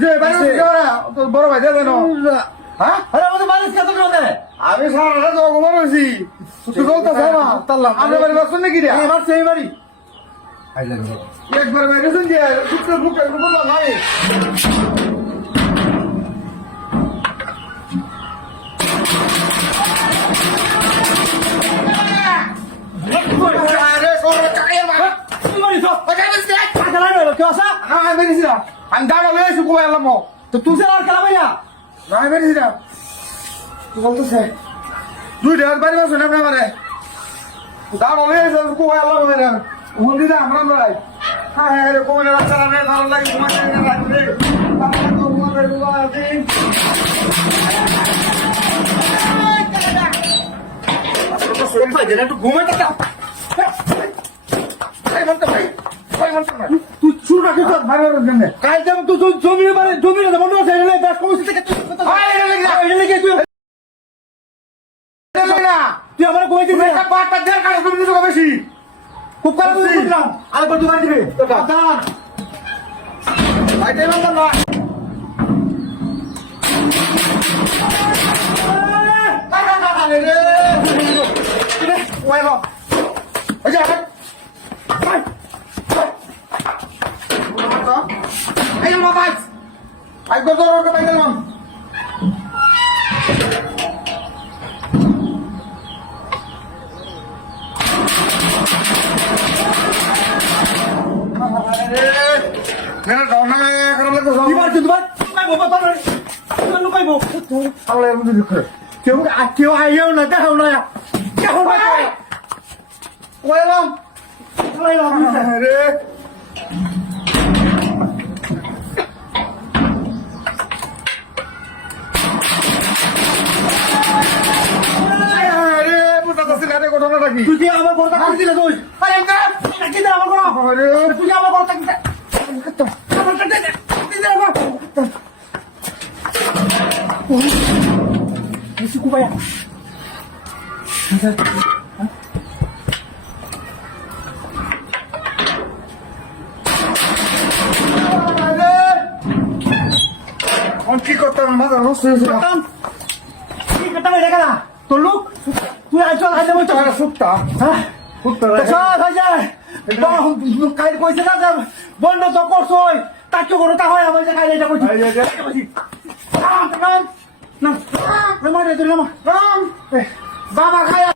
যে বাইরে তোর বড় ভাই দেবে না হ্যাঁ আরে আমাদের মালিশ কত করে আমি সারাটা তো অগমান হয়েছি তুই চলতেছে না আমরা বাড়ি বাসন নাকি রে এবার সেই বাড়ি একবার বাইরে শুন যে শুক্র বুকে বললাম ভাই আরে সোনা কাকে মার তুই বাড়ি সব ওকে বলছিস টাকা লাগে কেউ আসা আমি বেরিয়েছি না আমি দাঁড়া লয়েছি কোয়া এলাম তো তুই সে আর খেলা ভাইয়া আমি বেরিয়েছি না তুই বলতেছে দুই ঢের বাড়ি বাসন আমরা মানে দাঁড়া লয়েছি কোয়া এলাম মেরে উন্দি দা আমরা লড়াই হ্যাঁ হ্যাঁ রে কোমরে রাস্তা রে দাঁড়া লাগি ঘুমাতে না রাখলে আমরা তো ঘুমাতে ঘুমাতে একটু ঘুমে টাকা ভাই বলতে ভাই ভাই বলতে ভাই তুই শুরু রাখিস ভাই জন্য কাল যাবো তুই জমির বাড়ি জমির মনে হচ্ছে ব্যাস কমিটি থেকে ভাই এটা লেগে তুই না তুই আমার কই দিবি একটা পাটটা দেড় কাটা তুমি দিছো বেশি খুব খারাপ দিলাম আরেকবার তুই বাড়ি দিবি ভাই তাই বলতাম না কেউ আইও না দেখাও না কেউ ঘটনাটা কি তুই কি আমার কথা দিলে তুই কি দে আমার কথা তুই আমার কথা Kuya. কি করতাম মাথা নষ্ট হয়েছে কি করতাম এটা না তোর লোক তুই আইছ আইলে বলতো সুপ্তা হ্যাঁ সুপ্তা সব হয়ে যায় কাল কইছে না যে বন্ধ তো করছই তাকে করো তা হয় আমার যে কাল এটা কইছি না মারে তুই না বাবা খায়